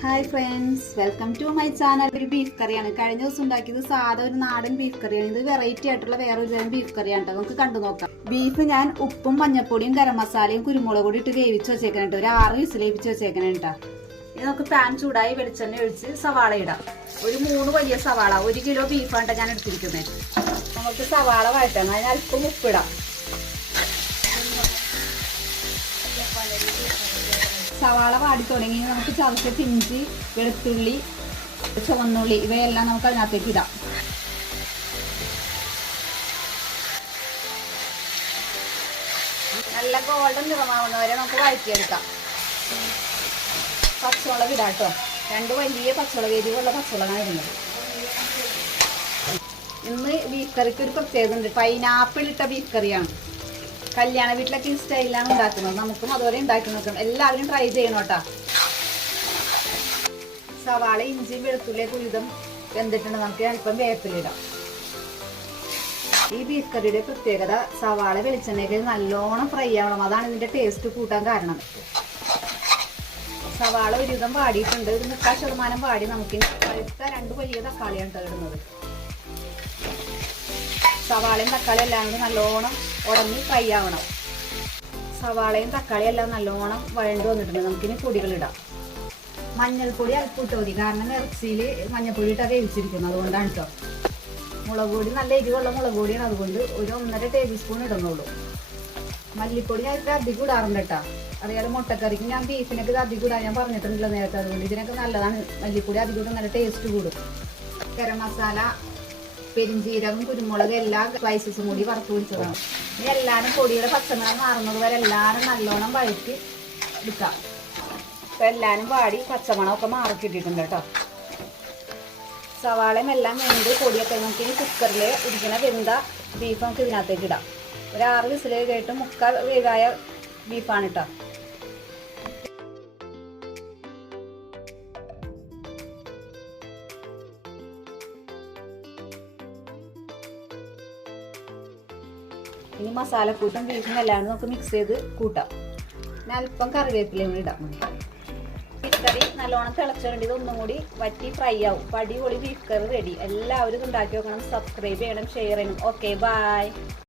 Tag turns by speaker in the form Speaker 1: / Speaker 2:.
Speaker 1: Hi friends welcome to my channel ഒരു beef കറിയാണ് കഴിഞ്ഞ ദിവസം ഉണ്ടാക്കിയത് സാധാ ഒരു നാടൻ ബീഫ് കറിയാണ് ഇത് വെറൈറ്റി ആയിട്ടുള്ള വേറൊരു തരം ബീഫ് കറിയാണ് കേട്ടോ നമുക്ക് കണ്ടു നോക്കാം. ബീഫ് ഞാൻ ഉപ്പും മഞ്ഞപ്പൊടിയും ഗരം മസാലയും കുരുമുളക് പൊടി ഇട്ട് വേവിച്ച് വെച്ചേക്കണം കേട്ടോ ഒരു ആറ് വിസിൽ വേവിച്ച് വെച്ചേക്കണം കേട്ടോ ഇത് നമുക്ക് പാൻ ചൂടായി വെളിച്ചെണ്ണ ഒഴിച്ച് സവാള ഇടാം. ഒരു മൂന്ന് വലിയ സവാള ഒരു കിലോ ബീഫാണ് ഞാൻ എടുത്തിരിക്കുന്നത് നമുക്ക് സവാള വഴറ്റണം. അതിന് അല്പം ഉപ്പിടാം. സവാള വാടി തുടങ്ങി. നമുക്ക് ചതച്ച ഇഞ്ചി വെളുത്തുള്ളി ചുവന്നുള്ളി ഇവയെല്ലാം നമുക്ക് അതിനകത്തേക്ക് ഇടാം. നല്ല ഗോൾഡൻ നിറമാവുന്നവരെ നമുക്ക് വഴറ്റിയെടുക്കാം. പച്ചമുളക് ഇടാം കേട്ടോ. രണ്ട് വലിയ പച്ചമുളക് എരിവുള്ള പച്ചമുളകാണ് ഇരുന്നത് ഇന്ന് ബീഫ് കറിക്ക് ഒരു പ്രത്യേകത ഉണ്ട് പൈനാപ്പിൾ ഇട്ട ബീഫ് കറിയാണ് കല്യാണ വീട്ടിലൊക്കെ ഈ സ്റ്റൈലാണ് ഉണ്ടാക്കുന്നത്. നമുക്കും അതുപോലെ ഉണ്ടാക്കി നോക്കാം എല്ലാവരും ട്രൈ ചെയ്യണം കേട്ടോ. സവാള ഇഞ്ചി വെളുത്തുള്ളി കുരുതും വെന്തിട്ടുണ്ട്. നമുക്ക് അല്പം വേപ്പിലിടാം ഈ ബീഫ് കറിയുടെ പ്രത്യേകത സവാള വെളിച്ചെണ്ണയൊക്കെ നല്ലോണം ഫ്രൈ ആവണം. അതാണ് ഇതിന്റെ ടേസ്റ്റ് കൂട്ടാൻ കാരണം. സവാള ഒരുവിധം പാടിയിട്ടുണ്ട് ഒരു മുക്കാൽ ശതമാനം വാടി നമുക്ക് പഴുത്ത രണ്ട് വലിയ തക്കാളിയാണ് ഇടുന്നത്. സവാളയും തക്കാളിയും എല്ലാം കൂടി നല്ലോണം ഉടങ്ങി ഫ്രൈ ആവണം. സവാളയും തക്കാളിയും എല്ലാം നല്ലോണം വഴണ്ടു വന്നിട്ടുണ്ട്. നമുക്കിനി പൊടികളിടാം മഞ്ഞൾപ്പൊടി അല്പം ഇട്ട് മതി. കാരണം ഇറച്ചിയിൽ മഞ്ഞൾപ്പൊടി ഇട്ടാ വേവിച്ചിരിക്കുന്നത് അതുകൊണ്ടാണ് കേട്ടോ മുളക് പൊടി നല്ല എരിവുള്ള മുളക് പൊടിയാണ്. അതുകൊണ്ട് ഒരു ഒന്നര ടേബിൾ സ്പൂൺ ഇടുന്നുള്ളൂ. മല്ലിപ്പൊടി ഞാൻ ഇത്ര അധികം ഇടാറുണ്ട് കേട്ടോ അറിയാതെ മുട്ടക്കറിക്ക് ഞാൻ ബീഫിനൊക്കെ ഇത് അധികം ഇടാൻ ഞാൻ പറഞ്ഞിട്ടുണ്ടല്ലോ നേരത്തെ. അതുകൊണ്ട് ഇതിനൊക്കെ നല്ലതാണ്. മല്ലിപ്പൊടി അധികം ഇടും നല്ല ടേസ്റ്റ് കൂടും. ഗരം മസാല പെരിഞ്ചീരകം കുരുമുളക് എല്ലാ സ്പൈസസും കൂടി വറുത്ത് പിടിച്ചതാണ് ഇനി എല്ലാവരും പൊടിയുടെ പച്ചമണം മാറുന്നത് വരെ എല്ലാവരും നല്ലോണം വഴറ്റി എടുക്കാം. ഇപ്പം എല്ലാവരും വാടി പച്ചമണമൊക്കെ മാറിക്കിട്ടിട്ടുണ്ട് കേട്ടോ. സവാളയും എല്ലാം വെന്ത് പൊടിയൊക്കെ നമുക്ക് ഇനി കുക്കറിൽ ഇരിക്കുന്ന വെന്ത ബീഫ് നമുക്ക് ഇതിനകത്തേക്ക് ഇടാം. ഒരു ആറ് വിസിൽ കേട്ട് മുക്കാൽ വേവായ ബീഫാണ് കേട്ടോ. ഇനി മസാലക്കൂട്ടും ബീഫും എല്ലാം നമുക്ക് മിക്സ് ചെയ്ത് കൂട്ടാം. പിന്നെ അല്പം കറിവേപ്പിലയും കൂടി ഇടാം. ബീഫ് കറി നല്ലോണം തിളച്ചിട്ടുണ്ട് ഇതൊന്നും കൂടി വറ്റി ഫ്രൈ ആവും. അപ്പൊ അടിപൊളി ബീഫ് കറി റെഡി എല്ലാവരും ഉണ്ടാക്കി നോക്കണം. സബ്സ്ക്രൈബ് ചെയ്യണം ഷെയർ ചെയ്യണം. Okay bye